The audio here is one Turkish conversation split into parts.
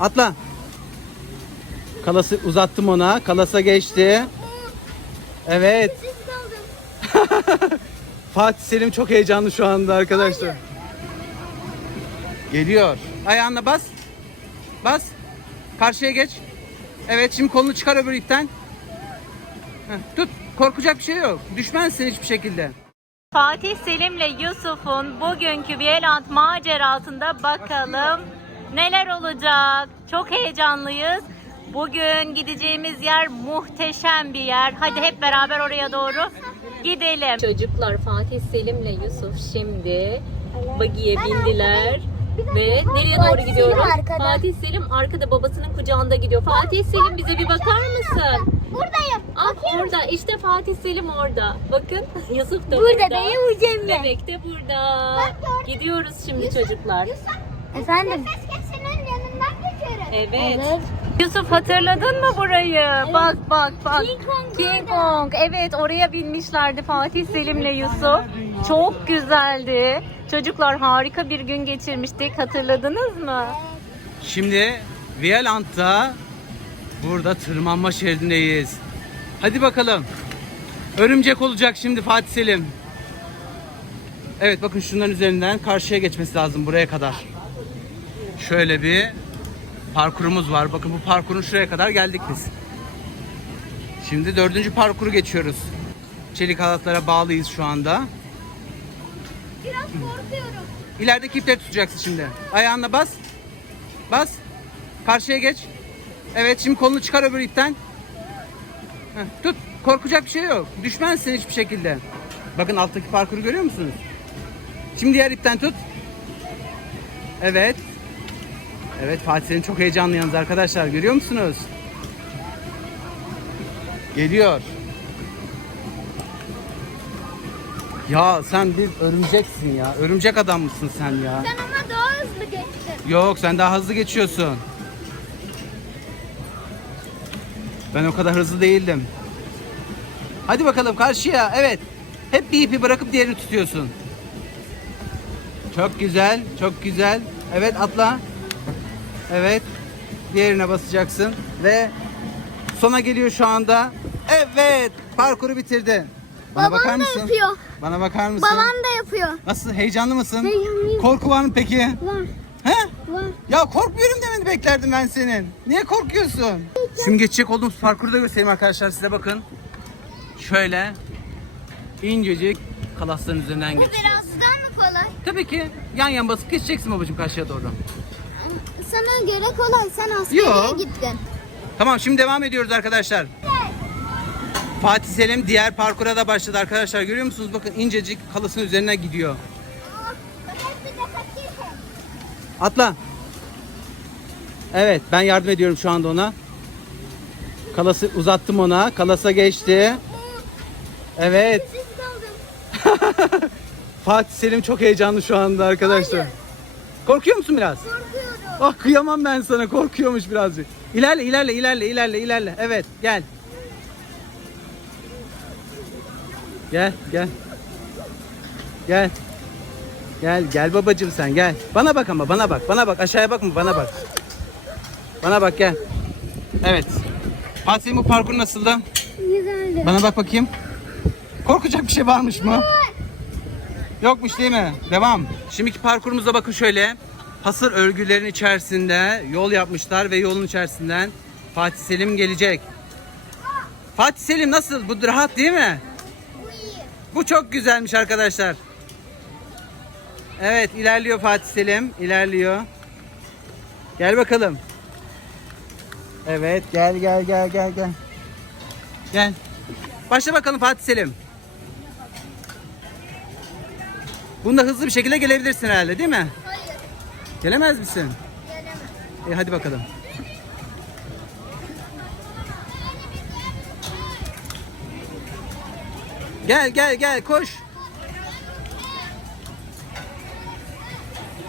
Atla. Kalası uzattım ona. Kalasa geçti. Evet. Fatih Selim çok heyecanlı şu anda arkadaşlar. Geliyor. Ayağına bas. Bas. Karşıya geç. Evet şimdi kolunu çıkar öbür ipten. Heh, tut. Korkacak bir şey yok. Düşmezsin hiçbir şekilde. Fatih Selim'le Yusuf'un bugünkü Vieland macerasında bakalım neler olacak. Çok heyecanlıyız. Bugün gideceğimiz yer muhteşem bir yer. Hadi hep beraber oraya doğru gidelim. Çocuklar Fatih Selim'le Yusuf şimdi bagiye bindiler. Ve nereye doğru Fatih gidiyoruz? Selim arkada. Fatih Selim arkada babasının kucağında gidiyor. Fatih Selim bize bir bakar mısın? Buradayım. Ah orada işte Fatih Selim orada. Bakın Yusuf da Burada burada. benim hocam Bebek de burada. Gidiyoruz şimdi çocuklar. Efendim? Geçiyoruz. Evet. Yusuf hatırladın mı burayı? Bak bak bak. King Kong King Kong. Evet oraya binmişlerdi Fatih Selim'le Yusuf. Çok güzeldi. Çocuklar harika bir gün geçirmiştik. Hatırladınız mı? Şimdi Vieland'da burada tırmanma şeridindeyiz. Hadi bakalım. Örümcek olacak şimdi Fatih Selim. Evet bakın şunların üzerinden karşıya geçmesi lazım buraya kadar. Şöyle bir parkurumuz var. Bakın bu parkurun şuraya kadar geldik biz. Şimdi dördüncü parkuru geçiyoruz. Çelik halatlara bağlıyız şu anda. Biraz korkuyorum. İlerideki ipleri tutacaksın şimdi. Ayağına bas. Bas. Karşıya geç. Evet şimdi kolunu çıkar öbür ipten. Heh, tut. Korkacak bir şey yok. Düşmezsin hiçbir şekilde. Bakın alttaki parkuru görüyor musunuz? Şimdi diğer ipten tut. Evet. Evet Fatih Selim çok heyecanlı yalnız arkadaşlar. Görüyor musunuz? Geliyor. Ya sen bir örümceksin ya. Örümcek adam mısın sen ya? Sen ama daha hızlı geçtin. Yok sen daha hızlı geçiyorsun. Ben o kadar hızlı değildim. Hadi bakalım karşıya. Evet. Hep bir ipi bırakıp diğerini tutuyorsun. Çok güzel. Çok güzel. Evet atla. Evet. Diğerine basacaksın. Ve sona geliyor şu anda. Evet. Parkuru bitirdi. Bana Babam bakar da mısın? yapıyor. Bana bakar mısın? Babam da yapıyor. Nasıl? Heyecanlı mısın? Heyecanlıyım. Korku var mı peki? Var. He? Var. Ya korkmuyorum demeni beklerdim ben senin. Niye korkuyorsun? Şimdi geçecek olduğumuz parkuru da göstereyim arkadaşlar size bakın. Şöyle incecik kalasların üzerinden Bu geçeceğiz. biraz daha mı kolay? Tabii ki yan yan basıp geçeceksin babacığım karşıya doğru. Sana göre kolay. Sen askeriye Yo. gittin. Tamam şimdi devam ediyoruz arkadaşlar. Fatih Selim diğer parkura da başladı arkadaşlar. Görüyor musunuz? Bakın incecik kalasın üzerine gidiyor. Atla. Evet ben yardım ediyorum şu anda ona. Kalası uzattım ona. Kalasa geçti. Evet. Fatih Selim çok heyecanlı şu anda arkadaşlar. Korkuyor musun biraz? Korkuyorum. Ah kıyamam ben sana korkuyormuş birazcık. İlerle ilerle ilerle ilerle ilerle. Evet gel. Gel gel. Gel. Gel gel babacığım sen gel. Bana bak ama bana bak bana bak aşağıya bakma bana bak. Bana bak gel. Evet. Fatih Selim, bu parkur nasıldı? Güzeldi. Bana bak bakayım. Korkacak bir şey varmış mı? Yokmuş değil mi? Devam. Şimdiki parkurumuza bakın şöyle. Hasır örgülerin içerisinde yol yapmışlar ve yolun içerisinden Fatih Selim gelecek. Fatih Selim nasıl? Bu rahat değil mi? Bu çok güzelmiş arkadaşlar. Evet ilerliyor Fatih Selim. ilerliyor. Gel bakalım. Evet gel gel gel gel gel. Gel. Başla bakalım Fatih Selim. Bunda hızlı bir şekilde gelebilirsin herhalde değil mi? Gelemez misin? Gelemem. E hadi bakalım. Gel gel gel koş.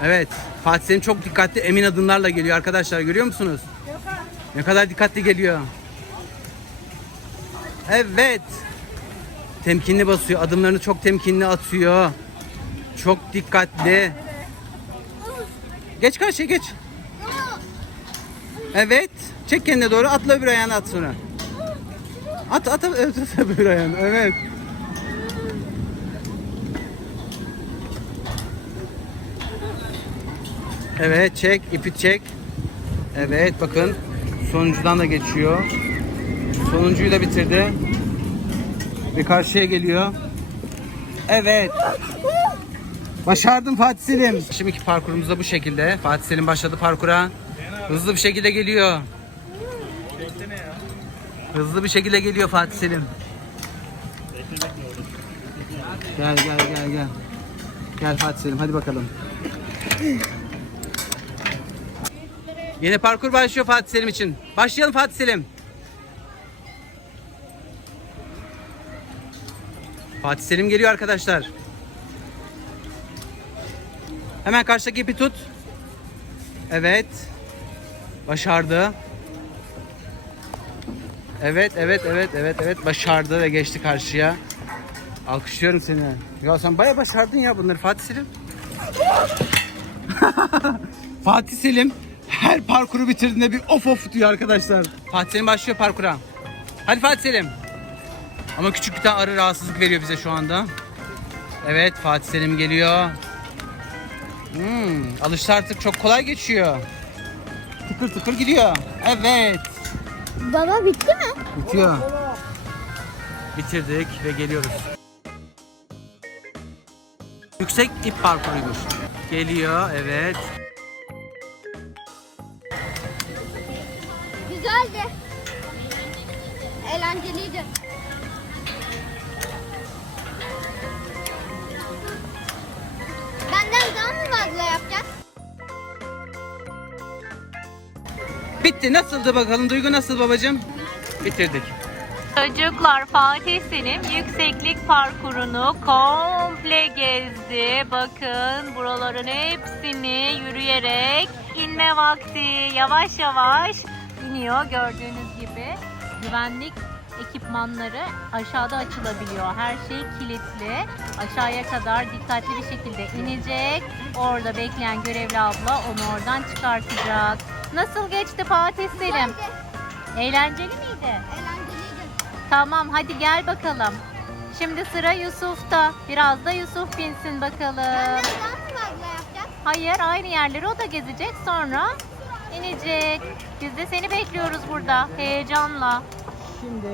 Evet. Fatih Selim çok dikkatli emin adımlarla geliyor arkadaşlar görüyor musunuz? Ne kadar dikkatli geliyor. Evet. Temkinli basıyor. Adımlarını çok temkinli atıyor. Çok dikkatli. Geç karşıya geç. Evet. Çek kendine doğru. Atla öbür ayağını at sonra. At at at, at öbür ayağını. Evet. Evet çek. ipi çek. Evet bakın. Sonuncudan da geçiyor. Sonuncuyu da bitirdi. Ve karşıya geliyor. Evet. Başardın Fatih Selim. Şimdiki parkurumuz da bu şekilde. Fatih Selim başladı parkura. Hızlı bir şekilde geliyor. Hızlı bir şekilde geliyor Fatih Selim. Gel gel gel gel. Gel Fatih Selim hadi bakalım. Yeni parkur başlıyor Fatih Selim için. Başlayalım Fatih Selim. Fatih Selim geliyor arkadaşlar. Hemen karşıdaki ipi tut. Evet. Başardı. Evet, evet, evet, evet, evet. Başardı ve geçti karşıya. Alkışlıyorum seni. Ya sen baya başardın ya bunları Fatih Selim. Fatih Selim her parkuru bitirdiğinde bir of of diyor arkadaşlar. Fatih Selim başlıyor parkura. Hadi Fatih Selim. Ama küçük bir tane arı rahatsızlık veriyor bize şu anda. Evet Fatih Selim geliyor. Hmm, alıştı artık çok kolay geçiyor. Tıkır tıkır gidiyor. Evet. Baba bitti mi? Bitiyor. Bitirdik ve geliyoruz. Yüksek ip parkuruymuş. Geliyor evet. Güzeldi. Eğlenceliydi. Bitti. Nasıldı bakalım? Duygu nasıl babacığım? Bitirdik. Çocuklar Fatih Selim yükseklik parkurunu komple gezdi. Bakın buraların hepsini yürüyerek inme vakti yavaş yavaş iniyor gördüğünüz gibi. Güvenlik ekipmanları aşağıda açılabiliyor. Her şey kilitli. Aşağıya kadar dikkatli bir şekilde inecek. Orada bekleyen görevli abla onu oradan çıkartacak. Nasıl geçti Fatih Selim? Eğlenceli miydi? Eğlenceliydi. Tamam hadi gel bakalım. Şimdi sıra Yusuf'ta. Biraz da Yusuf binsin bakalım. Hayır aynı yerleri o da gezecek sonra inecek. Biz de seni bekliyoruz burada heyecanla. Şimdi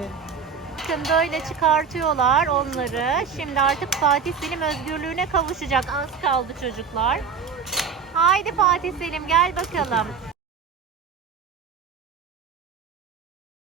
Bakın böyle çıkartıyorlar onları. Şimdi artık Fatih Selim özgürlüğüne kavuşacak. Az kaldı çocuklar. Haydi Fatih Selim gel bakalım.